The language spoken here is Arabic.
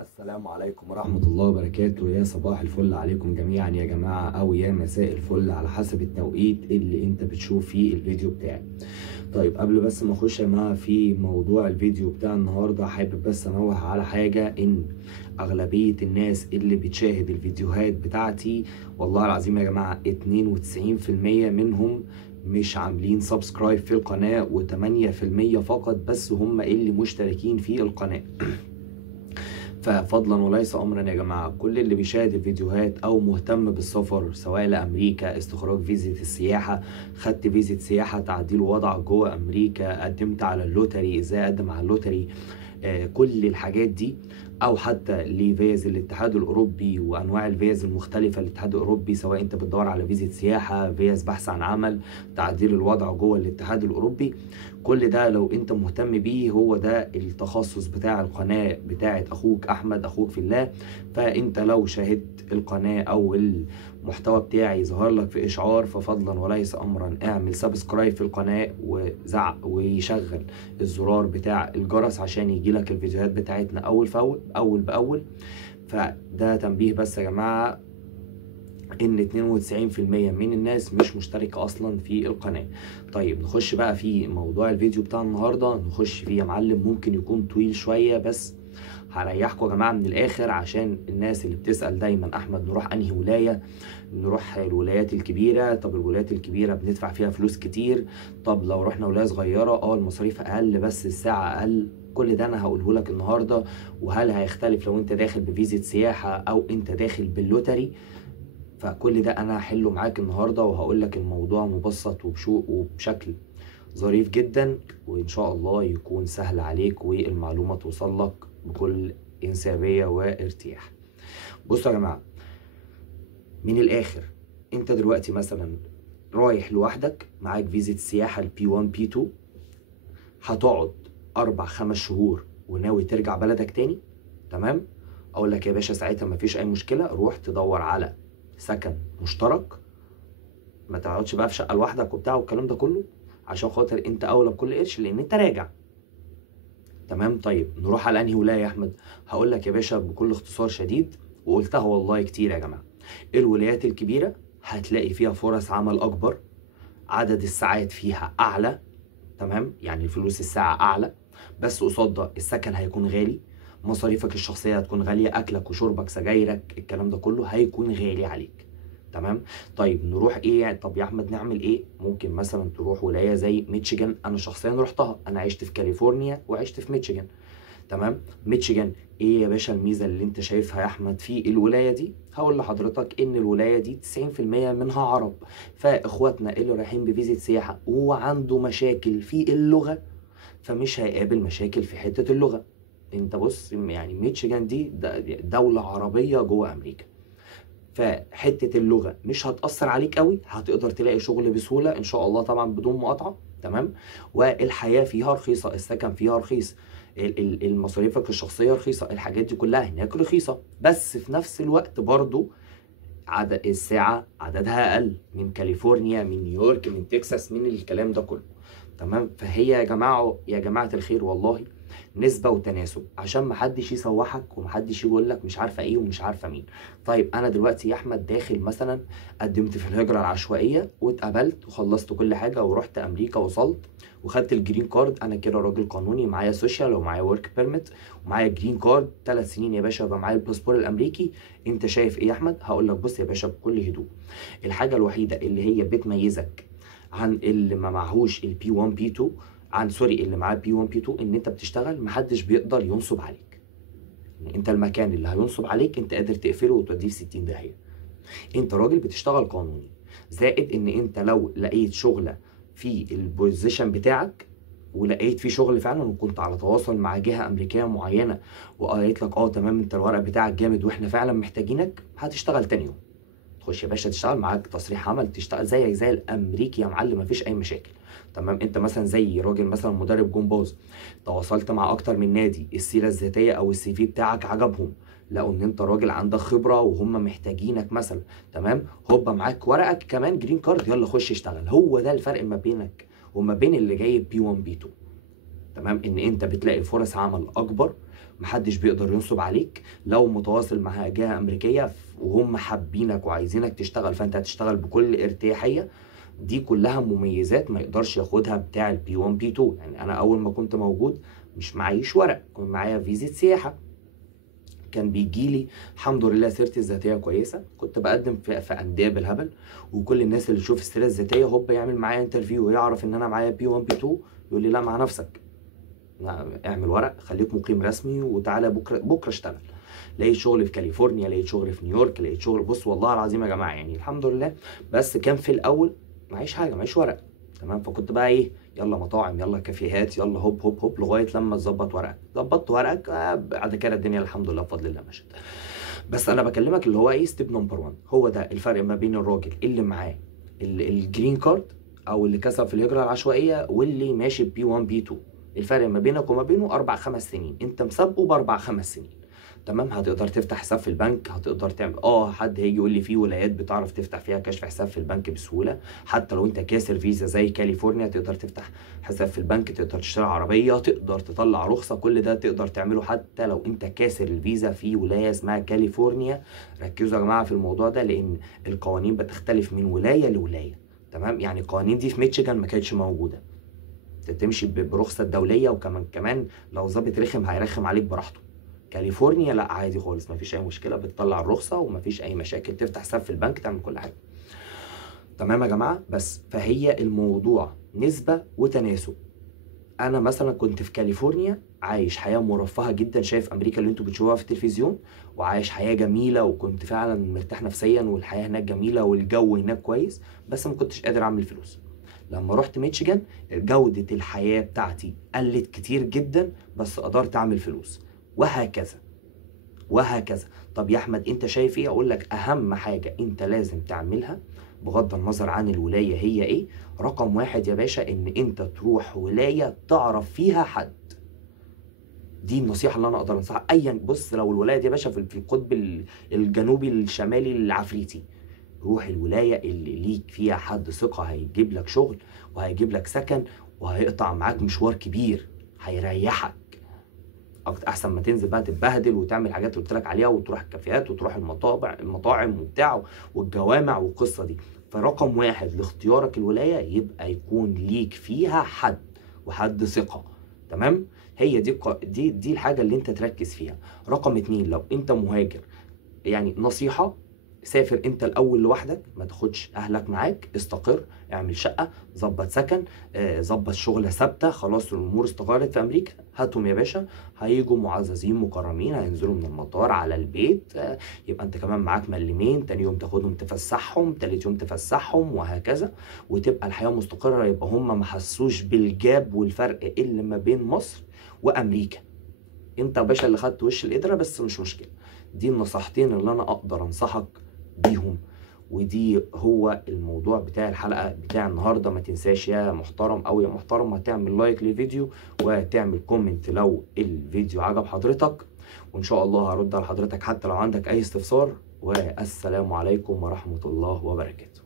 السلام عليكم ورحمة الله وبركاته. يا صباح الفل عليكم جميعا يا جماعة، أو يا مساء الفل على حسب التوقيت اللي انت بتشوف فيه الفيديو بتاعي. طيب قبل بس ما اخش يا جماعة في موضوع الفيديو بتاع النهاردة، حابب بس انوه على حاجة، ان اغلبية الناس اللي بتشاهد الفيديوهات بتاعتي والله العظيم يا جماعة 92% منهم مش عاملين سبسكرايب في القناة، و8% فقط بس هم اللي مشتركين في القناة. ففضلا وليس امرا يا جماعه، كل اللي بيشاهد الفيديوهات او مهتم بالسفر سواء لامريكا، استخراج فيزا السياحه، خدت فيزا سياحه، تعديل وضعك جوه امريكا، قدمت على اللوتري، ازاي اقدم على اللوتري، كل الحاجات دي، او حتى لفيز الاتحاد الاوروبي وانواع الفيز المختلفه للاتحاد الاوروبي، سواء انت بتدور على فيزا سياحه، فيز بحث عن عمل، تعديل الوضع جوه الاتحاد الاوروبي، كل ده لو انت مهتم بيه هو ده التخصص بتاع القناه بتاعت اخوك احمد، اخوك في الله. فانت لو شاهدت القناه او المحتوى بتاعي ظهر لك في اشعار، ففضلا وليس امرا اعمل سبسكرايب في القناه وزعق ويشغل الزرار بتاع الجرس عشان يجيلك الفيديوهات بتاعتنا اول فاول اول باول. فده تنبيه بس يا جماعه، ان 92% من الناس مش مشتركه اصلا في القناه. طيب نخش بقى في موضوع الفيديو بتاع النهارده، نخش فيه يا معلم. ممكن يكون طويل شويه بس هريحكم يا جماعه من الاخر، عشان الناس اللي بتسال دايما احمد نروح انهي ولايه، نروح الولايات الكبيره. طب الولايات الكبيره بندفع فيها فلوس كتير، طب لو رحنا ولايه صغيره المصاريف اقل بس الساعه اقل. كل ده انا هقوله لك النهارده، وهل هيختلف لو انت داخل بفيزا سياحه او انت داخل باللوتري. فكل ده انا هحله معاك النهارده، وهقول لك الموضوع مبسط وبشكل ظريف جدا، وان شاء الله يكون سهل عليك والمعلومه توصل لك بكل انسيابيه وارتياح. بصوا يا جماعه، من الاخر، انت دلوقتي مثلا رايح لوحدك، معاك فيزا سياحه البي 1 بي 2، هتقعد 4-5 شهور وناوي ترجع بلدك تاني، تمام؟ اقول لك يا باشا ساعتها مفيش اي مشكله، روح تدور على سكن مشترك، ما تقعدش بقى في شقه لوحدك وبتاع والكلام ده كله، عشان خاطر انت اولى بكل قرش لان انت راجع. تمام؟ طيب نروح على انهي ولايه يا احمد؟ هقول لك يا باشا بكل اختصار شديد، وقلتها والله كتير يا جماعه، الولايات الكبيره هتلاقي فيها فرص عمل اكبر، عدد الساعات فيها اعلى، تمام؟ يعني فلوس الساعه اعلى، بس قصاد ده السكن هيكون غالي، مصاريفك الشخصيه هتكون غاليه، اكلك وشربك سجايرك الكلام ده كله هيكون غالي عليك. تمام؟ طيب نروح ايه يعني؟ طب يا احمد نعمل ايه؟ ممكن مثلا تروح ولايه زي ميتشيجان، انا شخصيا رحتها، انا عشت في كاليفورنيا وعشت في ميتشيجان. تمام؟ ميتشيجان ايه يا باشا الميزه اللي انت شايفها يا احمد في الولايه دي؟ هقول لحضرتك ان الولايه دي 90% منها عرب، فاخواتنا اللي رايحين بفيزا سياحه وهو عنده مشاكل في اللغه، فمش هيقابل مشاكل في حته اللغه. انت بص يعني ميتشيجان دي دوله عربيه جوه امريكا، فحته اللغه مش هتاثر عليك قوي، هتقدر تلاقي شغل بسهوله ان شاء الله طبعا بدون مقاطعه. تمام؟ والحياه فيها رخيصه، السكن فيها رخيص، المصاريفك الشخصيه رخيصه، الحاجات دي كلها هناك رخيصه، بس في نفس الوقت برضو عدد الساعه عددها اقل من كاليفورنيا، من نيويورك، من تكساس، من الكلام ده كله. تمام؟ فهي يا جماعه يا جماعه الخير والله نسبة وتناسب، عشان محدش يسوحك ومحدش يقول لك مش عارفة ايه ومش عارفة مين. طيب انا دلوقتي يا احمد داخل مثلا، قدمت في الهجرة العشوائية واتقبلت وخلصت كل حاجة ورحت امريكا، وصلت وخدت الجرين كارد، انا كده راجل قانوني، معايا سوشيال ومعايا ورك بيرميت ومعايا جرين كارد 3 سنين يا باشا، يبقى معايا الباسبور الامريكي. انت شايف ايه يا احمد؟ هقول لك بص يا باشا بكل هدوء، الحاجة الوحيدة اللي هي بتميزك عن اللي ما معهوش البي 1 بي 2، عن سوري اللي معاه بي 1 بي 2، ان انت بتشتغل محدش بيقدر ينصب عليك. يعني انت المكان اللي هينصب عليك انت قادر تقفله وتوديه في 60 داهيه. انت راجل بتشتغل قانوني، زائد ان انت لو لقيت شغله في البوزيشن بتاعك، ولقيت في شغل فعلا وكنت على تواصل مع جهه امريكيه معينه وقالت لك تمام انت الورق بتاعك جامد واحنا فعلا محتاجينك، هتشتغل تاني يوم. تخش يا باشا تشتغل، معاك تصريح عمل، تشتغل زيك زي الامريكي يا معلم، مفيش اي مشاكل. تمام؟ انت مثلا زي راجل مثلا مدرب جمباز، تواصلت مع اكتر من نادي، السيره الذاتيه او السي في بتاعك عجبهم، لقوا ان انت راجل عندك خبره وهم محتاجينك مثلا، تمام؟ هوبا معاك ورقك كمان جرين كارد، يلا خش اشتغل. هو ده الفرق ما بينك وما بين اللي جاي بي 1 بي 2. تمام؟ ان انت بتلاقي فرص عمل اكبر، محدش بيقدر ينصب عليك. لو متواصل مع جهة أمريكية وهم حابينك وعايزينك تشتغل، فأنت هتشتغل بكل ارتياحية. دي كلها مميزات ما يقدرش ياخدها بتاع البي 1 بي 2. يعني أنا أول ما كنت موجود مش معيش ورق، كنت معايا فيزا سياحة، كان بيجي لي الحمد لله سيرتي الذاتيه كويسه، كنت بقدم في انديه بالهبل، وكل الناس اللي تشوف السيره الذاتيه هوب يعمل معايا انترفيو ويعرف ان انا معايا بي 1 بي 2، يقول لي لا مع نفسك، لا اعمل ورق، خليك مقيم رسمي وتعالى بكره اشتغل. لقيت شغل في كاليفورنيا، لقيت شغل في نيويورك، لقيت شغل، بص والله العظيم يا جماعه يعني الحمد لله. بس كان في الاول معيش حاجه، معيش ورق، تمام. فكنت بقى ايه، يلا مطاعم، يلا كافيهات، يلا هوب هوب هوب لغايه لما تظبط ورقك. ظبطت ورقك بعد كده الدنيا الحمد لله بفضل الله مشت. بس انا بكلمك اللي هو ايه ستيب نمبر 1، هو ده الفرق ما بين الراجل اللي معاه الجرين كارد او اللي كسب في الهجره العشوائيه واللي ماشي بي 1 بي 2. الفرق ما بينك وما بينه 4-5 سنين، انت مسابقه ب4-5 سنين، تمام. هتقدر تفتح حساب في البنك، هتقدر تعمل حد هيجي يقول لي في ولايات بتعرف تفتح فيها كشف حساب في البنك بسهوله. حتى لو انت كاسر فيزا زي كاليفورنيا تقدر تفتح حساب في البنك، تقدر تشتري عربيه، تقدر تطلع رخصه، كل ده تقدر تعمله حتى لو انت كاسر الفيزا في ولايه اسمها كاليفورنيا. ركزوا يا جماعه في الموضوع ده لان القوانين بتختلف من ولايه لولايه، تمام. يعني القوانين دي في ميشيغان ما كانتش موجوده، تمشي برخصه دوليه، وكمان لو ظابط رخم هيرخم عليك براحته. كاليفورنيا لا عادي خالص، مفيش اي مشكله، بتطلع الرخصه ومفيش اي مشاكل، تفتح حساب في البنك، تعمل كل حاجه، تمام يا جماعه. بس فهي الموضوع نسبه وتناسب. انا مثلا كنت في كاليفورنيا عايش حياه مرفهه جدا، شايف امريكا اللي انتوا بتشوفوها في التلفزيون، وعايش حياه جميله، وكنت فعلا مرتاح نفسيا، والحياه هناك جميله، والجو هناك كويس، بس ما كنتش قادر اعمل فلوس. لما رحت ميشيغان جودة الحياة بتاعتي قلت كتير جدا، بس قدرت اعمل فلوس، وهكذا وهكذا. طب يا احمد انت شايف ايه؟ اقول لك اهم حاجة انت لازم تعملها بغض النظر عن الولاية هي ايه. رقم 1 يا باشا ان انت تروح ولاية تعرف فيها حد. دي النصيحة اللي انا اقدر انصحها ايا. بص لو الولاية دي يا باشا في القطب الجنوبي الشمالي العفريتي، روح الولاية اللي ليك فيها حد ثقة، هيجيب لك شغل وهيجيب لك سكن وهيقطع معاك مشوار كبير، هيريحك احسن ما تنزل بقى تتبهدل وتعمل حاجات اللي قلت لك عليها، وتروح الكافيهات وتروح المطاعم وبتاع والجوامع والقصة دي. فرقم 1 لاختيارك الولاية يبقى يكون ليك فيها حد وحد ثقة، تمام. هي دي الحاجة اللي انت تركز فيها. رقم 2 لو انت مهاجر، يعني نصيحة، سافر انت الاول لوحدك، ما تاخدش اهلك معاك، استقر، اعمل شقه، ظبط سكن، ظبط شغله ثابته. خلاص الامور استقرت في امريكا، هاتهم يا باشا، هيجوا معززين مكرمين، هينزلوا من المطار على البيت، يبقى انت كمان معاك ملمين، تاني يوم تاخدهم تفسحهم، تالت يوم تفسحهم، وهكذا، وتبقى الحياه مستقره. يبقى هم ما حسوش بالجاب والفرق اللي ما بين مصر وامريكا. انت يا باشا اللي خدت وش القدره، بس مش مشكله. دي النصيحتين اللي انا اقدر انصحك بيهم، ودي هو الموضوع بتاع الحلقه بتاع النهارده. ما تنساش يا محترم او يا محترم تعمل لايك للفيديو وتعمل كومنت لو الفيديو عجب حضرتك، وان شاء الله هرد على حضرتك حتى لو عندك اي استفسار. والسلام عليكم ورحمه الله وبركاته.